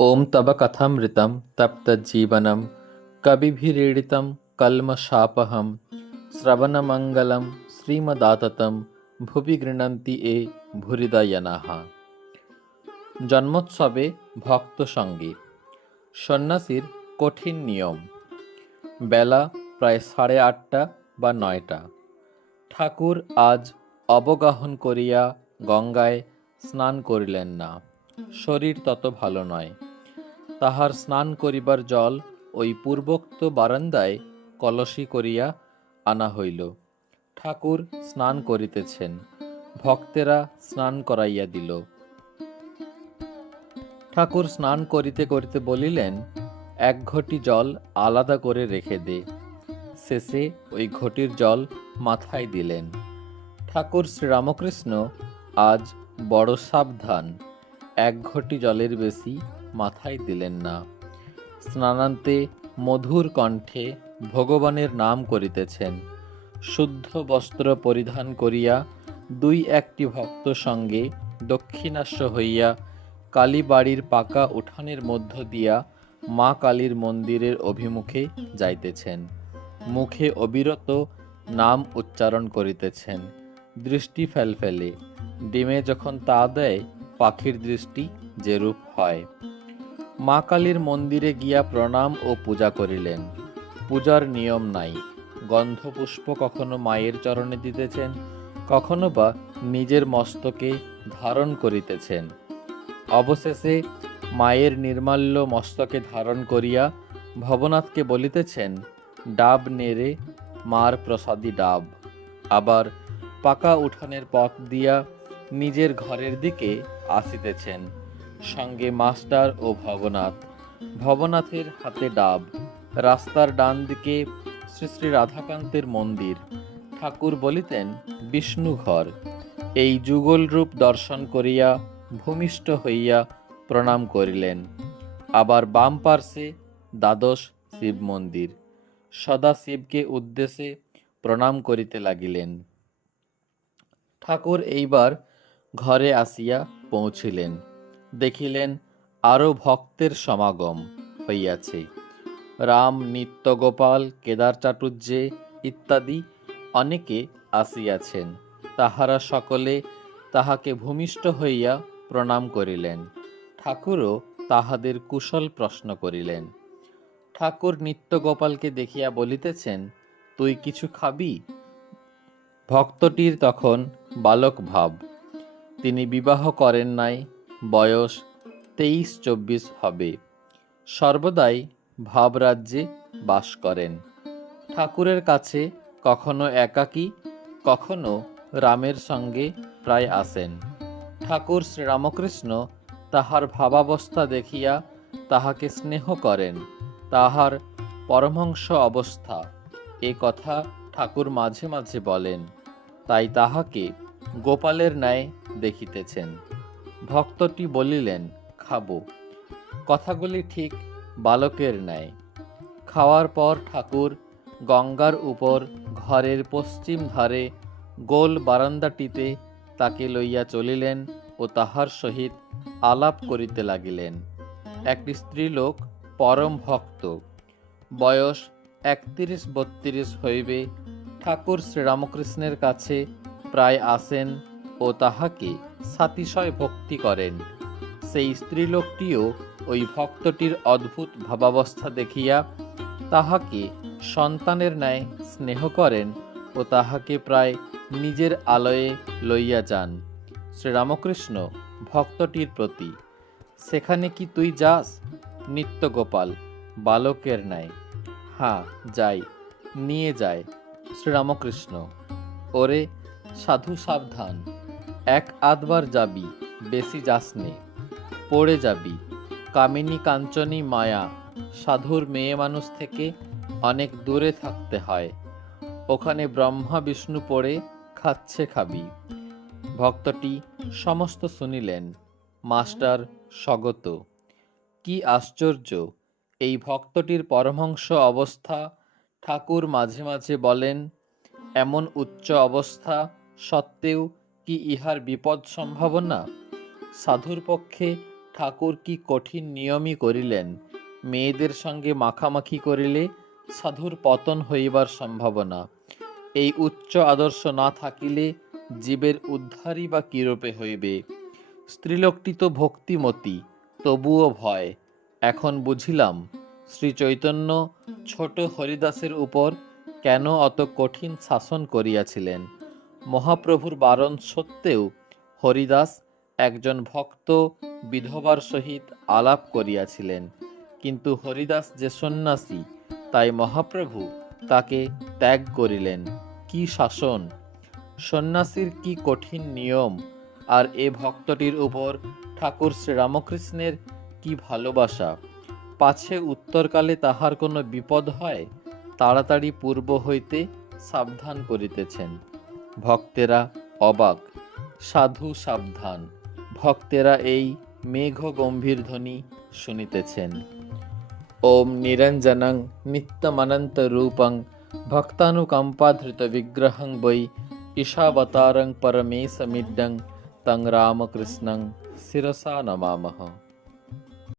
ॐ तव कथामृतं तप्तजीवनं कविभिरीडितं कल्मषापहं শ্রবণমঙ্গলম শ্রীমদাততম ভুবি গৃণন্তি এ ভূরিদয়নাঃ। জন্মোৎসবে ভক্ত সঙ্গে। সন্ন্যাসীর কঠিন নিয়ম। বেলা প্রায় 8:30 বা 9টা। ঠাকুর আজ অবগাহন করিয়া গঙ্গায় স্নান করিলেন না। শরীর তত ভালো নয়। তাহার স্নান করিবার জল ওই পূর্বোক্ত বারান্দায় কলসি করিয়া আনা হইল। ঠাকুর স্নান করিতেছেন, ভক্তেরা স্নান করাইয়া দিল। ঠাকুর স্নান করিতে করিতে বলিলেন, এক ঘটি জল আলাদা করে রেখে দে। শেষে ওই ঘটির জল মাথায় দিলেন। ঠাকুর শ্রীরামকৃষ্ণ আজ বড় সাবধান, এক ঘটি জলের বেশি মাথায় দিলেন না। স্নানান্তে মধুর কণ্ঠে ভগবানের নাম করিতেছেন। শুদ্ধ বস্ত্র পরিধান করিয়া 2-1টি ভক্ত সঙ্গে দক্ষিণাস্য হইয়া কালীবাড়ির পাকা উঠানের মধ্য দিয়া মা কালীর মন্দিরের অভিমুখে যাইতেছেন। মুখে অবিরত নাম উচ্চারণ করিতেছেন। দৃষ্টি ফেলফেলে। ডিমে যখন তা দেয়, পাখির দৃষ্টি যেরূপ হয়। মা কালীর মন্দিরে গিয়া প্রণাম ও পূজা করিলেন। পূজার নিয়ম নাই। গন্ধপুষ্প কখনো মায়ের চরণে দিতেছেন, কখনো বা নিজের মস্তকে ধারণ করিতেছেন। অবশেষে মায়ের নির্মাল্য মস্তকে ধারণ করিয়া ভবনাথকে বলিতেছেন, ডাব নেড়ে মার প্রসাদী ডাব। আবার পাকা উঠানের পথ দিয়া নিজের ঘরের দিকে আসিতেছেন, সঙ্গে মাস্টার ও ভবনাথ। ভবনাথের হাতে ডাব। রাস্তার ডান দিকে শ্রী শ্রী রাধাকান্তের মন্দির। ঠাকুর বলিতেন, বিষ্ণু ঘর। এই যুগল রূপ দর্শন করিয়া ভূমিষ্ঠ হইয়া প্রণাম করিলেন। আবার বাম পার্শ্বে দ্বাদশ শিব মন্দির। সদা শিবকে উদ্দেশ্যে প্রণাম করিতে লাগিলেন। ঠাকুর এইবার ঘরে আসিয়া পৌঁছিলেন। দেখিলেন আরো ভক্তের সমাগম হইয়াছে। রাম, নিত্যগোপাল, কেদার চাটুর্যে ইত্যাদি অনেকে আসিয়াছেন। তাহারা সকলে তাহাকে ভূমিষ্ঠ হইয়া প্রণাম করিলেন। ঠাকুরও তাহাদের কুশল প্রশ্ন করিলেন। ঠাকুর নিত্যগোপালকে দেখিয়া বলিতেছেন, তুই কিছু খাবি? ভক্তটির তখন বালক ভাব। তিনি বিবাহ করেন নাই, বয়স 23-24 হবে। সর্বদাই ভাবরাজ্যে বাস করেন। ঠাকুরের কাছে কখনো একাকী, কখনো রামের সঙ্গে প্রায় আসেন। ঠাকুর শ্রীরামকৃষ্ণ তাহার ভাবাবস্থা দেখিয়া তাহাকে স্নেহ করেন। তাহার পরমহংস অবস্থা, এ কথা ঠাকুর মাঝে মাঝে বলেন। তাই তাহাকে গোপালের ন্যায় দেখিতেছেন। ভক্তটি বলিলেন, খাবো। কথাগুলি ঠিক বালকের ন্যায়। খাওয়ার পর ঠাকুর গঙ্গার উপর ঘরের পশ্চিম ধারে গোল বারান্দাটিতে তাকে লইয়া চলিলেন ও তাহার সহিত আলাপ করিতে লাগিলেন। একটি স্ত্রীলোক, পরম ভক্ত, বয়স 31-32 হইবে। ঠাকুর শ্রীরামকৃষ্ণের কাছে প্রায় আসেন ও তাহাকে সাতিশয় ভক্তি করেন। সেই স্ত্রীলোকটিও ওই ভক্তটির অদ্ভুত ভাবাবস্থা দেখিয়া তাহাকে সন্তানের ন্যায় স্নেহ করেন ও তাহাকে প্রায় নিজের আলয়ে লইয়া যান। শ্রীরামকৃষ্ণ ভক্তটির প্রতি, সেখানে কি তুই যাস? নিত্যগোপাল বালকের ন্যায়, হ্যাঁ যাই, নিয়ে যায়। শ্রীরামকৃষ্ণ, ওরে সাধু সাবধান, 1-8বার যাবি, বেশি যাস নে, পড়ে যাবি। কামিনী কাঞ্চনী মায়া, সাধুর মেয়ে মানুষ থেকে অনেক দূরে থাকতে হয়। ওখানে ব্রহ্মা বিষ্ণু পড়ে খাচ্ছে খাবি। ভক্তটি সমস্ত শুনিলেন। মাস্টার স্বগত। কি আশ্চর্য! এই ভক্তটির পরমহংস অবস্থা ঠাকুর মাঝে মাঝে বলেন। এমন উচ্চ অবস্থা সত্ত্বেও কি ইহার বিপদ সম্ভাবনা? সাধুর পক্ষে ঠাকুর কি কঠিন নিয়মই করিলেন, মেয়েদের সঙ্গে মাখামাখি করিলে সাধুর পতন হইবার সম্ভাবনা। এই উচ্চ আদর্শ না থাকিলে জীবের উদ্ধারই বা কিরূপে হইবে। স্ত্রীলোকটি তো ভক্তিমতী, তবুও ভয়। এখন বুঝিলাম শ্রী চৈতন্য ছোট হরিদাসের উপর কেন অত কঠিন শাসন করিয়াছিলেন। মহাপ্রভুর বারণ সত্ত্বেও হরিদাস একজন ভক্ত বিধবার সহিত আলাপ করিয়াছিলেন, কিন্তু হরিদাস যে সন্ন্যাসী, তাই মহাপ্রভু তাকে ত্যাগ করিলেন। কি শাসন! সন্ন্যাসীর কি কঠিন নিয়ম! আর এ ভক্তটির উপর ঠাকুর শ্রীরামকৃষ্ণের কি ভালোবাসা! পাছে উত্তরকালে তাহার কোনো বিপদ হয়, তাড়াতাড়ি পূর্ব হইতে সাবধান করিতেছেন। ভক্তেরা অবাক, সাধু সাবধান। ভক্তেরা এই মেঘ গম্ভীর ধ্বনি শুনিতেছেন। ওম নিরঞ্জনং নিত্যমনন্ত রূপং ভক্তানুকম্পাধৃত বিগ্রহং বৈ ঈশাবতারং পরমেশমিড্ডং তং রামকৃষ্ণং শিরসা নমামহ।